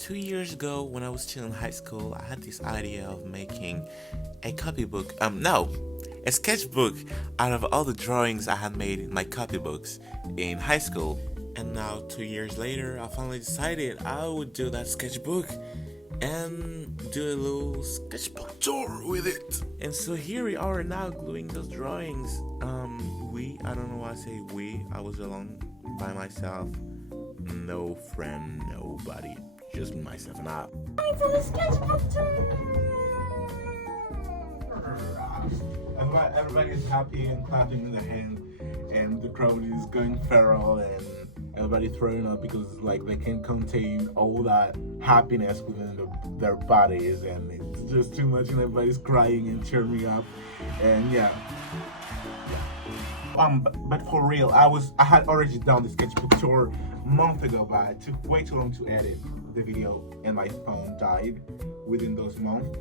2 years ago, when I was still in high school, I had this idea of making a copybook. No, a sketchbook out of all the drawings I had made in my copybooks in high school. And now, 2 years later, I finally decided I would do that sketchbook and do a little sketchbook tour with it. And so here we are now gluing those drawings. I don't know why I say we. I was alone by myself. No friend, nobody. Just myself and I. For the Sketchbook Tour! Everybody's happy and clapping in their hand, and the crowd is going feral, and everybody throwing up because like they can't contain all that happiness within their bodies, and it's just too much, and everybody's crying and cheering me up, and yeah. But for real, I had already done the sketchbook tour a month ago, but it took way too long to edit the video, and my phone died within those months.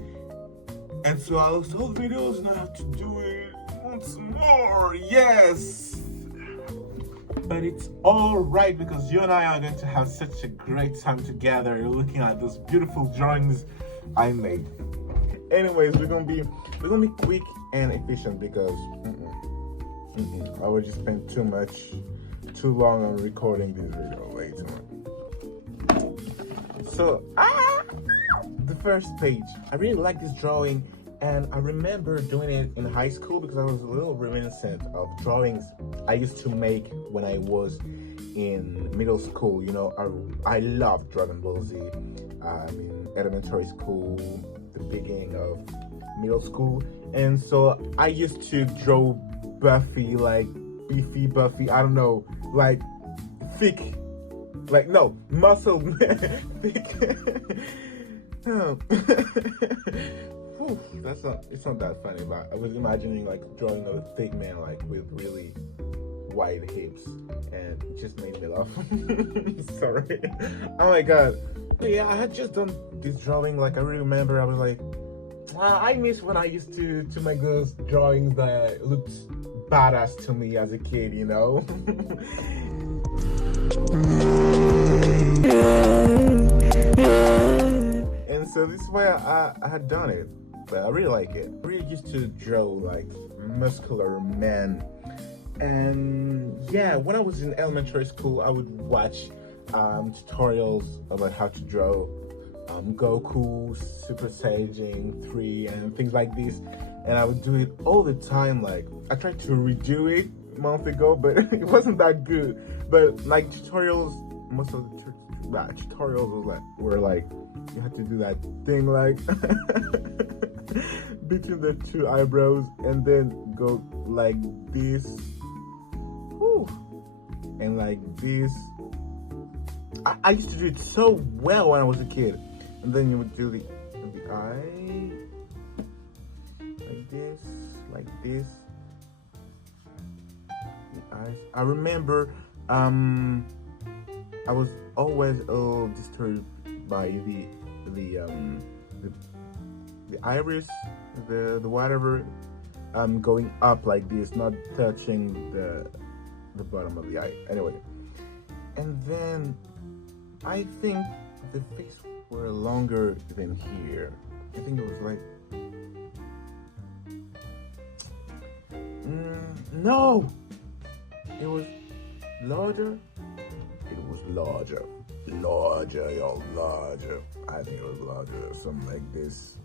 And so I lost all the videos, and I have to do it once more. Yes! But it's alright because you and I are going to have such a great time together looking at those beautiful drawings I made. Anyways, we're gonna be quick and efficient because I would just spend too long on recording this video, way too much. So, the first page. I really like this drawing, and I remember doing it in high school because I was a little reminiscent of drawings I used to make when I was in middle school. You know, I loved Dragon Ball Z in elementary school, the beginning of middle school, and so I used to draw Buffy, like beefy Buffy, I don't know, like thick, like no, muscle thick. It's not that funny, but I was imagining like drawing a thick man like with really wide hips, and it just made me laugh. Sorry. Oh my god. But yeah, I had just done this drawing, like I really remember I was like, I miss when I used to make those drawings that looked badass to me as a kid, you know? And so this is why I had done it, but I really like it. I really used to draw like muscular men, and yeah, when I was in elementary school, I would watch tutorials about how to draw Goku, Super Saiyan 3, and things like this, and I would do it all the time. Like I tried to redo it a month ago, but it wasn't that good. But like tutorials, most of the tutorials were like you had to do that thing like between the two eyebrows and then go like this. Whew. And like this. I used to do it so well when I was a kid. And then you would do the eye like this. The eyes. I remember I was always a little disturbed by the iris, the whatever going up like this, not touching the bottom of the eye. Anyway, and then I think the face were longer than here. I think it was like no, it was larger. It was larger, y'all, larger. I think it was larger, something like this.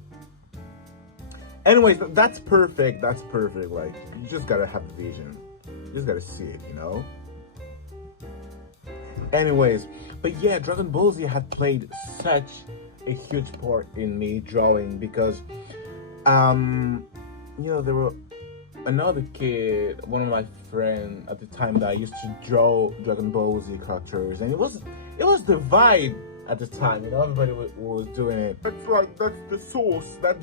Anyways, that's perfect. That's perfect. Like, you just gotta have the vision. You just gotta see it, you know? Anyways, but yeah, Dragon Ball Z had played such a huge part in me drawing because, you know, there were another kid, one of my friends at the time that I used to draw Dragon Ball Z characters, and it was the vibe at the time, you know, everybody was doing it. That's the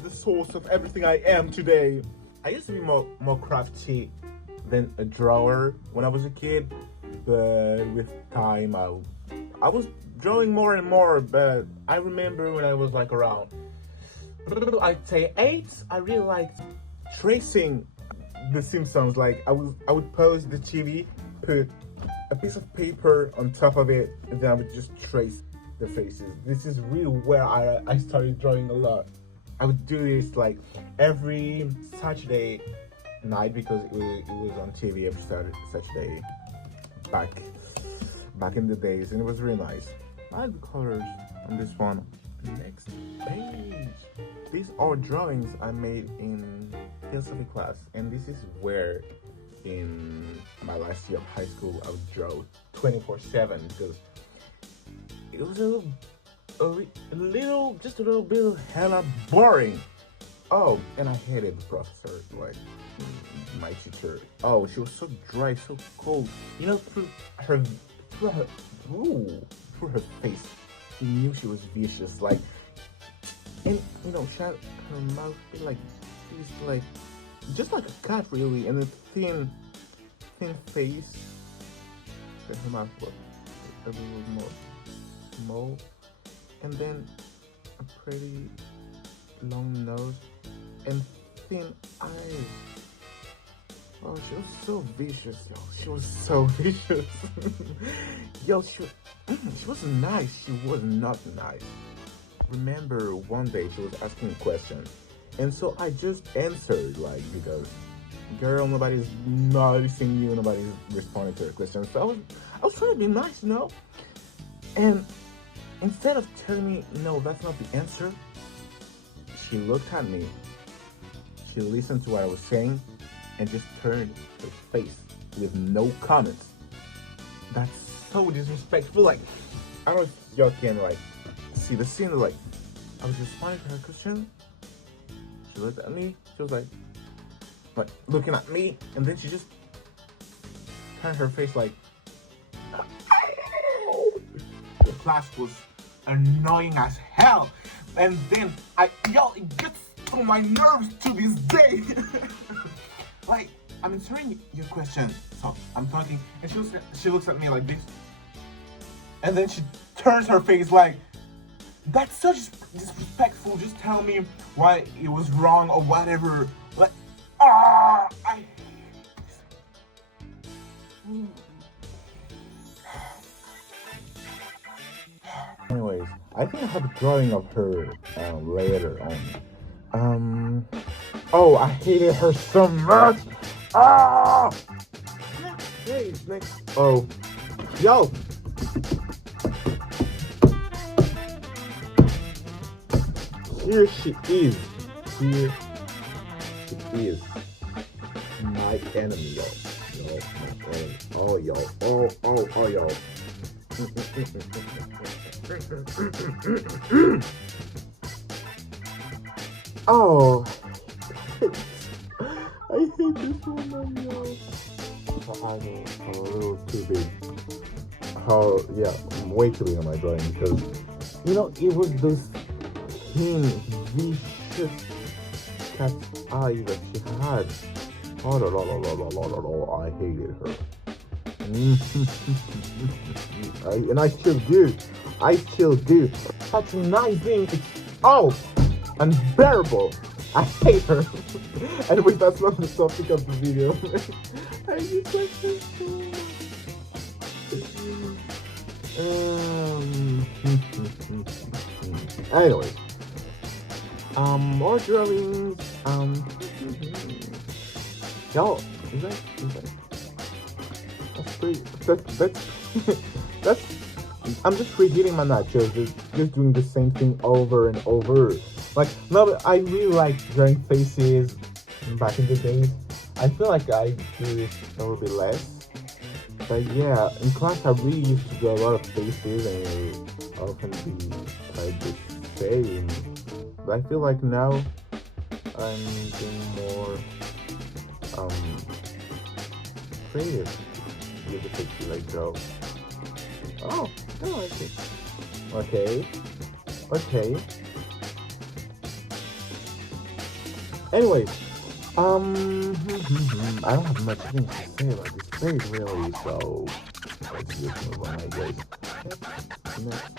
source of everything I am today. I used to be more crafty than a drawer when I was a kid, but with time I was drawing more and more. But I remember when I was like around, I'd say 8, I really liked tracing The Simpsons. Like I would pause the TV, put a piece of paper on top of it, and then I would just trace the faces. This is really where I started drawing a lot. I would do this like every Saturday night because it was on TV every Saturday back in the days, and it was really nice. I like the colors on this one. Next page. These are drawings I made in philosophy class, and this is where in my last year of high school I would draw 24/7 because it was a little bit hella boring. Oh, and I hated the professor, like my teacher. Oh, she was so dry, so cold. You know, through her face, you knew she was vicious. Like, and you know, she had her mouth like this, like just like a cat, really, and a thin face. Her mouth was a little more small, and then a pretty long nose and thin eyes. Oh, she was so vicious, yo. She was so vicious. Yo, she wasn't nice. She was not nice. Remember one day she was asking a question, and so I just answered, like, because girl, nobody's noticing you, nobody's responding to her question. So I was trying to be nice, you know? And instead of telling me, no, that's not the answer, she looked at me, she listened to what I was saying, and just turned her face with no comments. That's so disrespectful. Like, I don't know if y'all can, like, see the scene. Like, I was responding to her question, she looked at me, she was like looking at me, and then she just turned her face like, the class was annoying as hell. And then it gets on my nerves to this day. Like, I'm answering your question, so I'm talking, and she looks at me like this, and then she turns her face like, that's so disrespectful, just tell me why it was wrong or whatever. Like, I hate this. Anyways, I think I have a drawing of her later on. Oh, I hated her so much. Next. Oh, yo. Here she is. Here she is. My enemy, yo. Yo, my enemy. Oh, yo. Oh, yo. Oh, I hate this woman, yo. I know, I'm a little too big. I'm way too big on my drawing because, you know, it was this thin, vicious cat's eye that she had. Oh, I hated her. And I still do. Such a nice thing. It's unbearable. I hate her. Anyway, that's not the topic of the video. I just like her so much. Anyway, more drawings. Y'all, is that? That's I'm just reheating my nachos, just doing the same thing over and over. Like, no, I really like drawing faces back in the days. I feel like I do this a little bit less. But yeah, in class I really used to draw a lot of faces and it often be like the same. But I feel like now I'm being more creative with the faces I draw. Oh, I like it. Okay. Anyways, I don't have much things to say about this page really, so let's just move on, I guess. Next.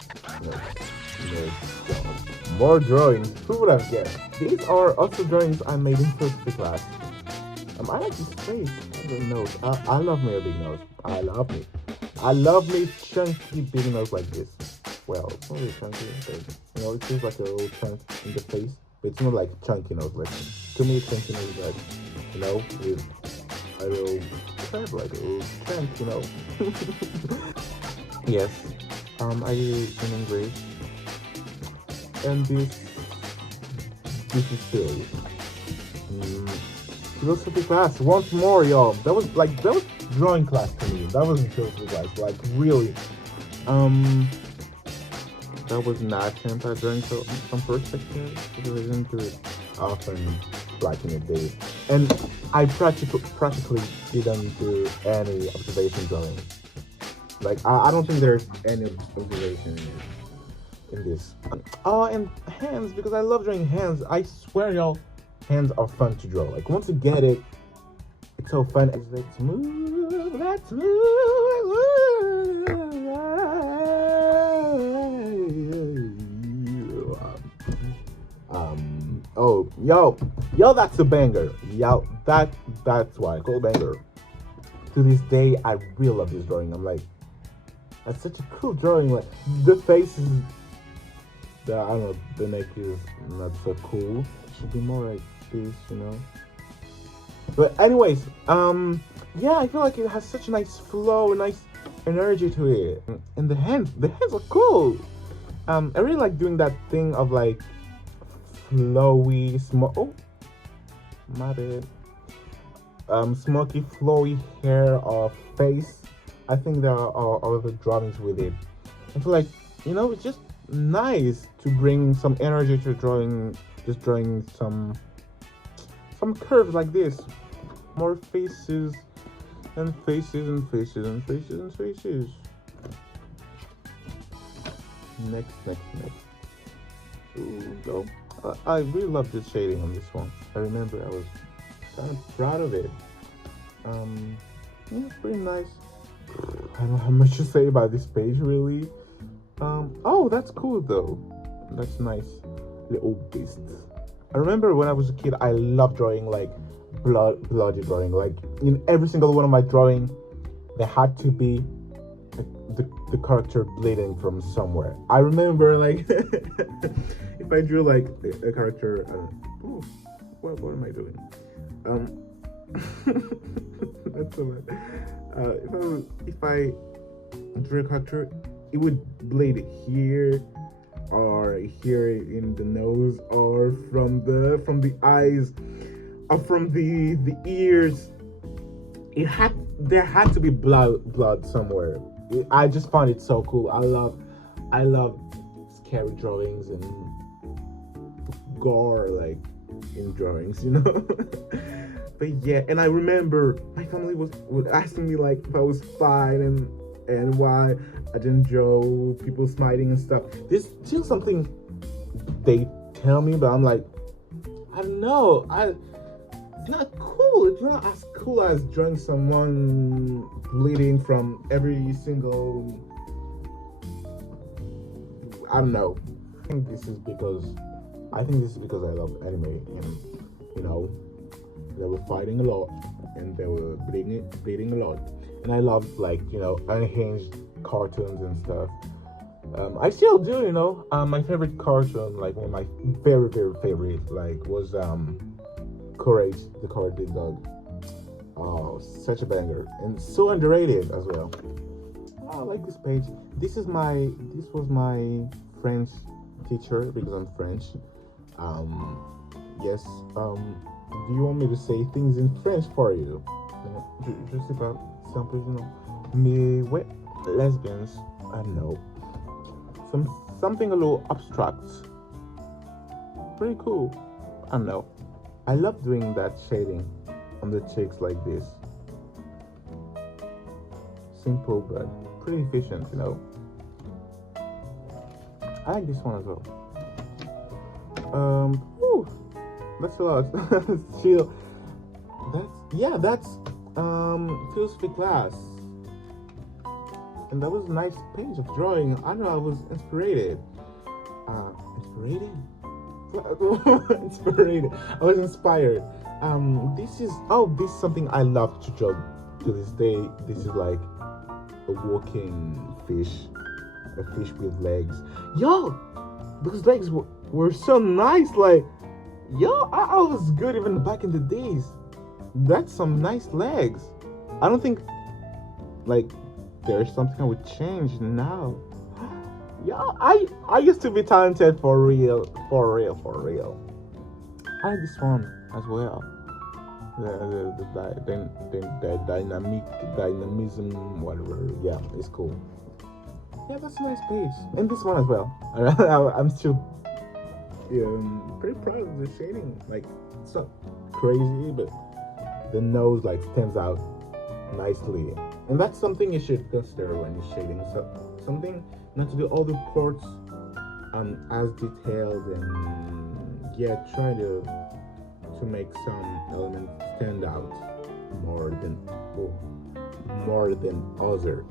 More drawings. Who would have guessed? These are also drawings I made in first class. I like this face. The nose. I love my big nose. I love me chunky big nose like this. well, it's not really chunky, but it feels like a little chunk in the face. But it's not like chunky nose. Like to me, chunky nose is like, with a little curve, like a little chunk. Yes. I did it in English, and this is silly. Philosophy class once more, y'all. That was drawing class to me. That wasn't philosophy class, like really. That was not attempt drawing from perspective because I didn't do it often back in the day, and I practically didn't do any observation drawing. Like I don't think there's any observation in this. Oh, and hands, because I love drawing hands. I swear, y'all, hands are fun to draw. Like once you get it, it's so fun. Let's move, let's move. Oh, yo, that's a banger. Yo, that's why I call banger. To this day, I really love this drawing. I'm like, that's such a cool drawing. Like the face is, I don't know, the neck is not so cool. It should be more like this, But anyways, yeah, I feel like it has such a nice flow, nice energy to it. And the hands are cool. I really like doing that thing of like flowy, my bad. Smoky, flowy hair or face. I think there are other drawings with it. I feel like, it's just nice to bring some energy to drawing, just drawing some curves like this. More faces and faces and faces and faces and faces. Next. Ooh, go. I really love this shading on this one. I remember I was kind of proud of it. Yeah, pretty nice. I don't know how much to say about this page, really. Oh, that's cool though. That's nice. Little beasts. I remember when I was a kid, I loved drawing like bloody drawing. Like in every single one of my drawing, there had to be the character bleeding from somewhere. I remember like if I drew like a character, what am I doing? That's so bad. If I drew a character, it would bleed here or here in the nose or from the eyes or from the ears. There had to be blood somewhere. I just found it so cool. I love scary drawings and gore like in drawings, But yeah, and I remember my family would asking me like if I was fine and why I didn't draw people smiling and stuff. This is still something they tell me, but I'm like, I don't know. It's not cool. It's not as cool as drawing someone bleeding from every single. I don't know. I think this is because I love anime, and they were fighting a lot and they were bleeding a lot, and I love like unhinged cartoons and stuff. I still do, my favorite cartoon, like one of my very very favorite, like was Courage the Cowardly Dog. Oh, such a banger and so underrated as well. I like this page. This was my French teacher because I'm French. Yes. Do you want me to say things in French for you? Je sais pas. C'est un peu mais ouais, lesbians. I know. Something a little abstract. Pretty cool. I know. I love doing that shading on the cheeks like this. Simple but pretty efficient, I like this one as well. That's a lot. Chill. That's philosophy class. And that was a nice page of drawing. I know I was inspired. Inspired. I was inspired. This is something I love to draw to this day. This is like a walking fish. a fish with legs. Yo, those legs were so nice. Like, yo, I was good even back in the days. That's some nice legs. I don't think like there's something I would change now. Yeah, I used to be talented for real. I like this one as well. The dynamism, whatever. Yeah, it's cool. Yeah, that's a nice page. And this one as well. I'm still pretty proud of the shading. Like, it's not crazy, but the nose like stands out nicely. And that's something you should consider when you're shading. So something not to do all the parts as detailed, and try to make some elements stand out more than other.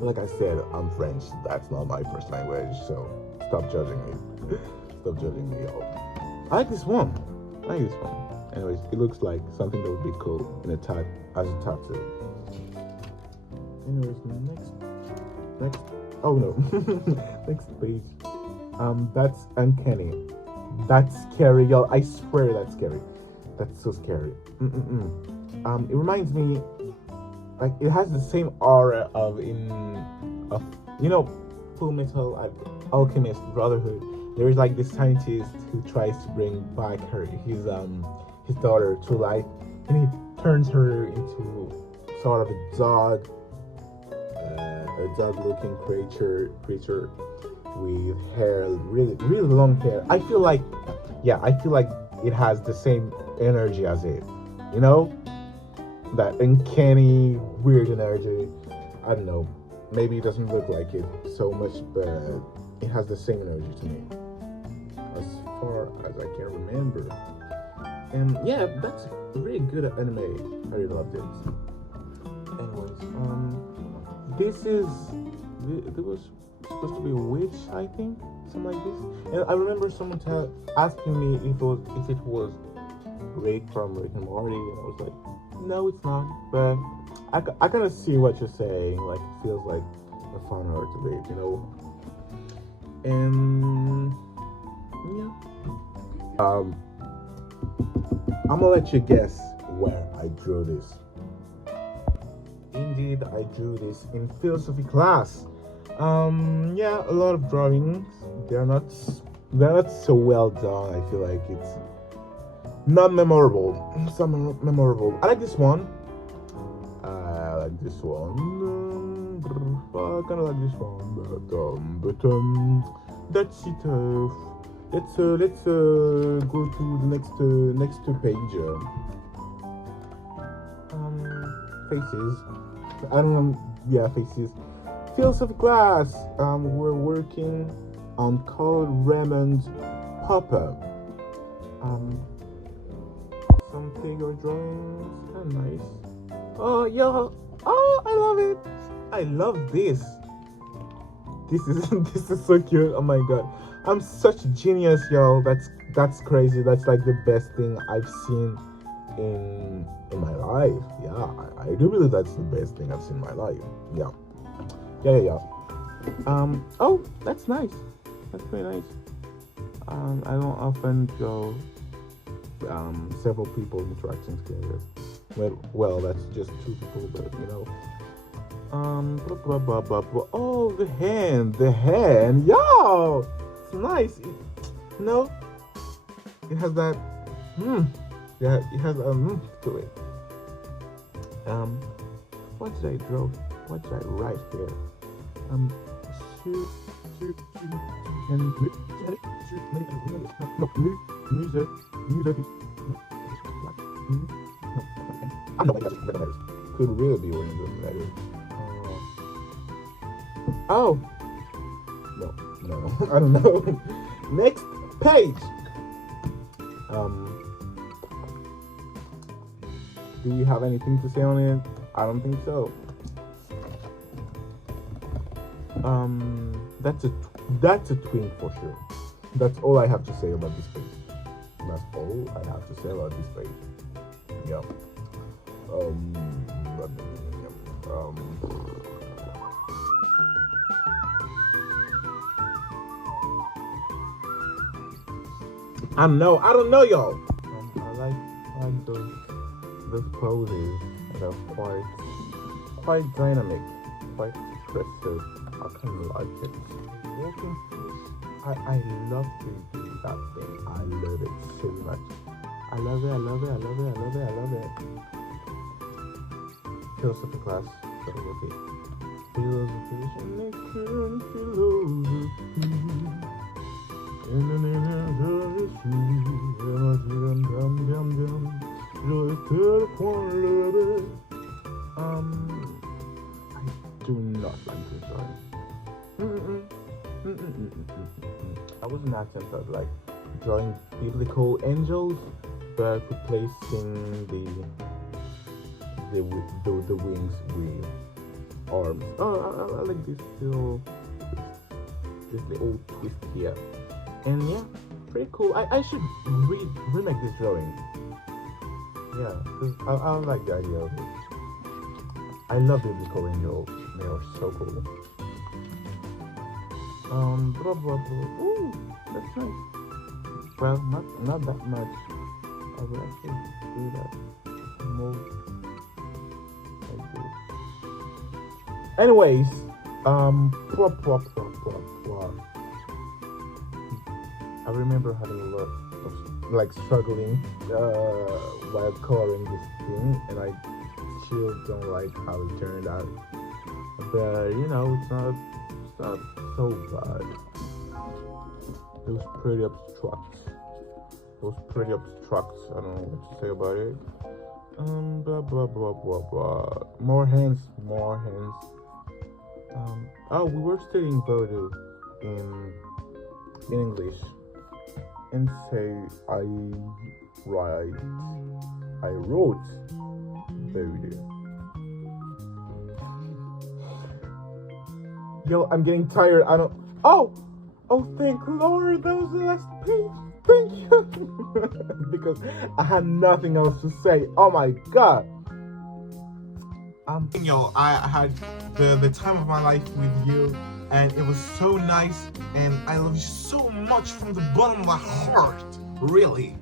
Like I said, I'm French. That's not my first language, so stop judging me. Stop judging me, y'all. I like this one. Anyways, it looks like something that would be cool in a type as a tattoo. Anyways, next. Oh no, next page. That's uncanny. That's scary, y'all. I swear that's scary. That's so scary. It reminds me, like, it has the same aura of Full Metal Alchemist Brotherhood. There is like this scientist who tries to bring back his daughter to life, and he turns her into sort of a dog-looking creature with hair, really long hair. I feel like it has the same energy as it, that uncanny, weird energy. I don't know. Maybe it doesn't look like it so much, but it has the same energy to me, as far as I can remember. And yeah, that's a really good anime. I really loved it. Anyways, there was supposed to be a witch, I think, something like this. And I remember someone asking me if it was Rick from Rick and Morty, and I was like, no, it's not. But I kind of see what you're saying. Like, it feels like a fun art to read, And yeah. I'm gonna let you guess where I drew this. Indeed, I drew this in philosophy class. A lot of drawings. They're not so well done. I feel like it's not memorable. Some memorable. I like this one. I kind of like this one, but that's it. Let's go to the next page. Faces. I don't know. Yeah, faces. Philosophy class. We're working on called Raymond Popper. Some figure drawings. Kind of nice. Oh, yo. Oh, I love it. I love this. This is so cute. Oh my god. I'm such a genius, y'all. That's crazy. That's like the best thing I've seen in my life. Yeah, I do believe that's the best thing I've seen in my life. Yeah. Oh, that's nice. That's very nice. I don't often draw several people interacting together. Well, that's just two people, but Oh, the hand. Yo, it's nice. It has that. Yeah, it has to it. What did I draw? What did I write here? Could really be one of those letters. Oh, no, I don't know. Next page. Do you have anything to say on it? I don't think so. That's a twin for sure. That's all I have to say about this page. That's all I have to say about this page. Yeah. I don't know, y'all. I like those poses that are quite dynamic, quite expressive. I kind of like it. Walking, I love to do that thing. I love it so much. I love it. Philosophy class, philosophy. I do not like this drawing. I was an attempt at like drawing biblical angels, but replacing the wings with arms. Oh, I like this little twist here, and yeah, pretty cool. I should remake this drawing. Yeah, because I like the idea of it. I love biblical angels. They are so cool. Blah, blah, blah. Ooh, that's nice. Well, not that much. I would actually do that more like this. Anyways, I remember having a lot of like struggling while coloring this thing, and I still don't like how it turned out. But you know, it's not so bad. It was pretty abstract. I don't know what to say about it. Blah blah blah blah blah. More hands. Oh, we were studying voodoo in English, and so I wrote voodoo. Yo, I'm getting tired. I don't. Oh, thank Lord, that was the last page. Thank you. Because I had nothing else to say. Oh my God. Y'all, I had the time of my life with you, and it was so nice, and I love you so much from the bottom of my heart. Really.